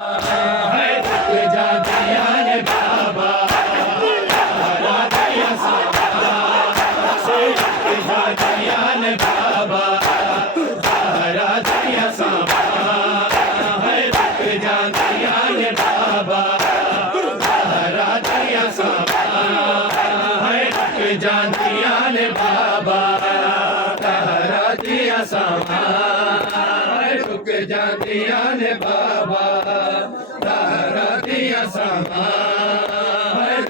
है रुक जादिया ने बाबा सहारा दिया सामा से रुक जादिया ने बाबा सहारा दिया सामा है रुक जादिया ने बाबा सहारा दिया सामा है रुक जादिया ने बाबा सहारा दिया सामा रुक जादिया ने बाबा सहारा दिया सामा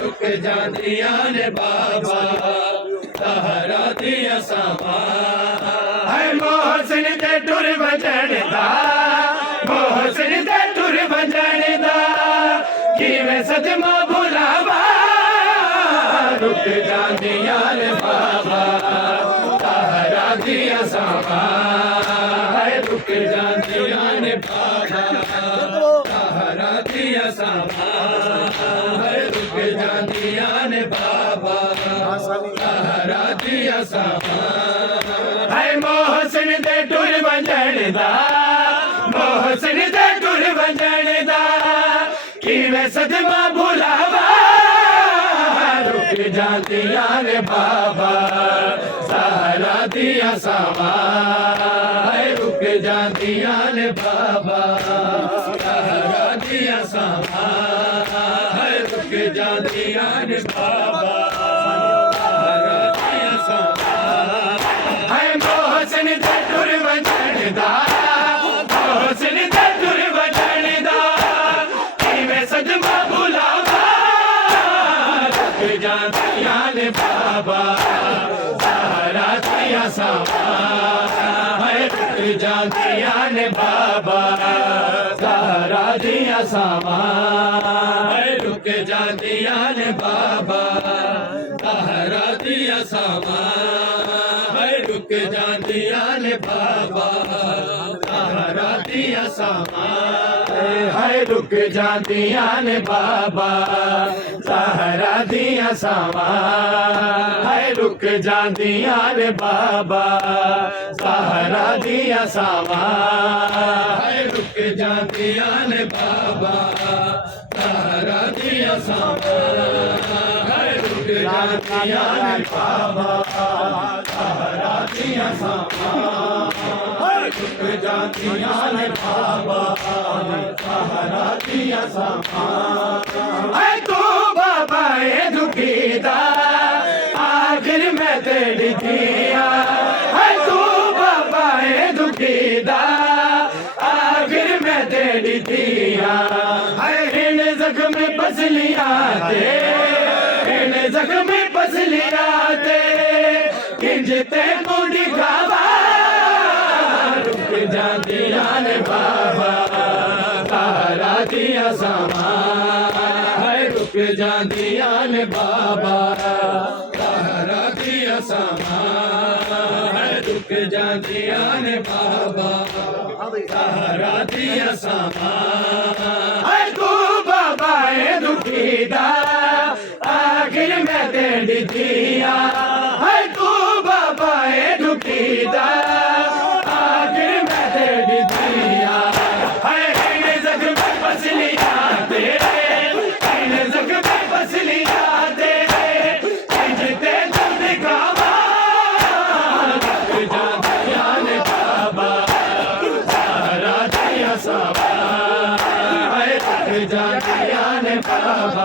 रुक जादिया ने बाबा सहारा दिया सामा है मोहसिन ते टुर वजन दा मोहसिन ते टुर वजन दा किवें सदमा भुलावा रुक जादिया ने बाबा सहारा दिया सामा रुक जादिया ने बाबा सहारा दिया सामा रुक जादिया ने बाबा सहारा दिया सामा है मोहसिन दे टुर वजन दा मोहसिन दे टुर वजन दा किवें सदमा भुलावा रुक जादिया ने बाबा सहारा दिया सामा रुक जादिया ने बाबा सहारा दिया सामा रुक जादिया ने बाबा सहारा दिया सामा है मोहसिन दे टुर वजन दा मोहसिन दे टुर वजन दा किवें सदमा भुलावा रुक जादिया ने बाबा सहारा दिया सामा रुक जादिया ने बाबा सहारा दिया सामा रुक जादिया ने बाबा सहारा दिया सामा रुक जादिया ने बाबा सहारा दिया सामा है रुक जादिया ने बाबा सहारा दिया सामा है रुक जादिया ने बाबा सहारा दिया सामा है रुक जादिया ने बाबा सहारा दिया सामा है रुक जादिया ने बाबा सहारा दिया सामा है रुक जादिया ने बाबा सहारा दिया सामा है तू बाबा ए दुखीदा आखिर मैं तेरी दिया है तू बाबा ए दुखीदा आखिर मैं तेरी दिया है इन जख्म पसलिया ते इन जख्म पसलिया ते किंजते मुड़ी खावा रुक जादिया ने बाबा सहारा दिया सामा रुक जादिया ने बाबा सहारा दिया सामा रुक जादिया ने बाबा सहारा दिया सामा है तू बाबा ए दुखीदा आखिर मैं तेरी दिया है तू बाबा ए दुखीदा आखिर मैं तेरी दिया है इन जख्म पसलिया तेरे इन जख्म पसलिया तेरे किंजते दर्द खावा रुक जादिया ने बाबा सहारा दिया सामा रुक जादिया ने बाबा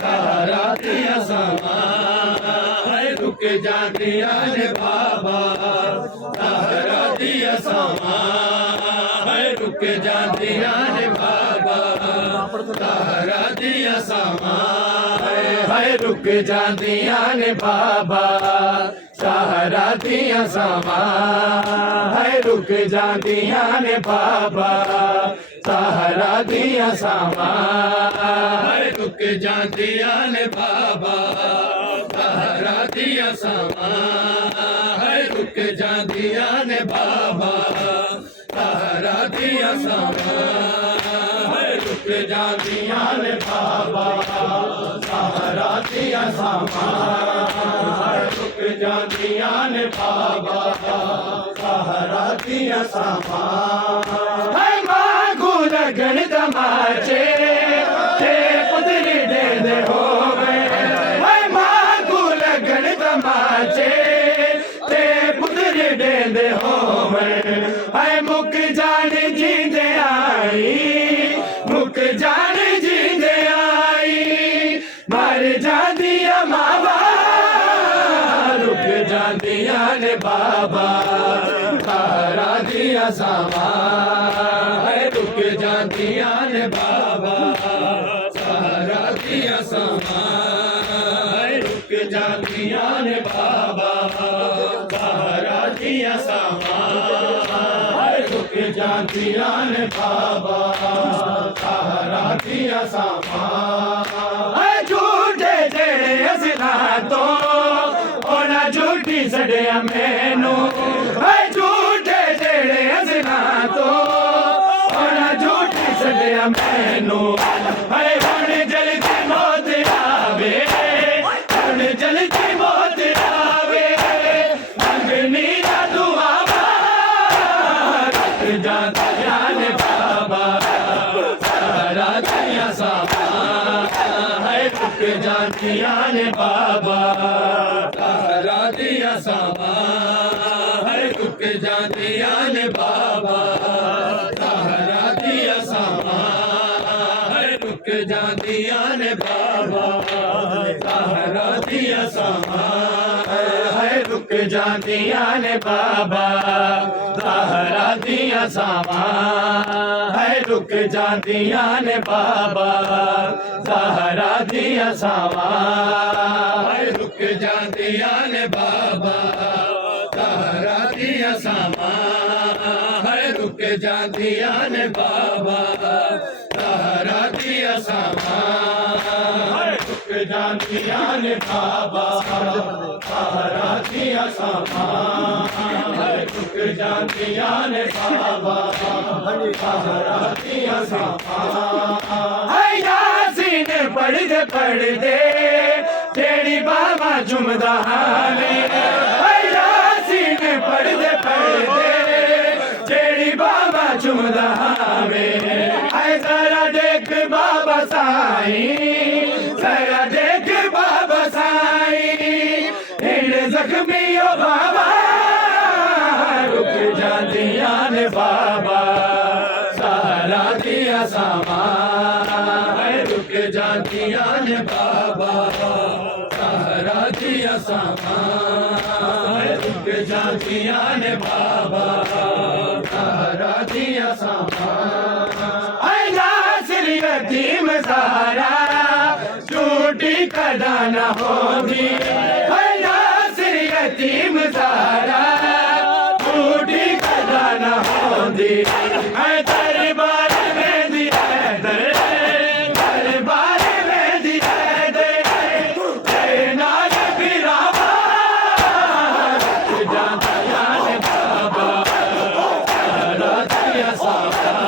सहारा दिया सामा रुक जादिया ने बाबा सहारा दिया सामा रुक जादिया ने बाबा सहारा दिया सामा रुक जादिया ने बाबा सहारा दिया सामा रुक जादिया ने बाबा सहारा दिया सामा रुक जादिया ने बाबा सहारा दिया सामा रुक जादिया ने बाबा सहारा दिया सामा रुक जादिया ने बाबा सहारा दिया सामा रुक जादिया ने बाबा सहारा दिया सामा है मां को लगन तमाचे ते पुतरी देंदे होवे हाय मां को लगन तमाचे ते पुतरी देंदे होवे हाय मुक जान जींदे आई मुक जान जींदे आई मर जांदियां मावा रुक जांदियां ने बाबा तारा दिया सावा है रुक जांदियां ने बाबा तारा दिया सावा है रुक जांदियां ने बाबा तारा दिया सावा है रुक जांदियां ने बाबा तारा दिया सावा है झूठे जेड़े असला तो ओना झूठी सड़िया मैनू है झूठे जेड़े असला तो ओना झूठी सड़िया मैनू है हुण जल्दी मौत आवे हुण जल्दी मौत आवे मंगनी दा दुआवा रुक जांदियां ने बाबा तारा दिया सावा है रुक जांदियां ने बाबा तारा दिया सावा है रुक जांदियां ने बाबा तारा दिया सावा है रुक जांदियां ने बाबा तारा दिया सावा है रुक जांदियां ने बाबा तारा दिया सावा है रुक जांदियां ने बाबा तारा दिया सावा है रुक जांदियां ने बाबा तारा दिया सावा है रुक जांदियां ने बाबा तारा दिया सावा है रुक जांदियां ने बाबा तारा दिया सावा है रुक जांदियां ने बाबा तारा दिया सावा है यासीन पढ़दे पढ़दे तेरी बाबा जुमदा हाले है यासीन पढ़दे पढ़दे तेरी बाबा जुमदा हावे है जरा देख बाबा साई जरा देख बाबा साई इन जख्मी ओ बाबा रुक जांदियां ने बाबा तारा दिया सावा है रुक जांदियां ने बाबा तारा दिया सावा है रुक जांदियां ने बाबा तारा दिया सावा है नासिर यतीम सारा झूठी कदा न होगी है नासिर यतीम सारा झूठी कदा न होगी है दरबार में दिया दरबार में दिया नाग बिरावा रुक जांदियां ने बाबा तारा दिया सावा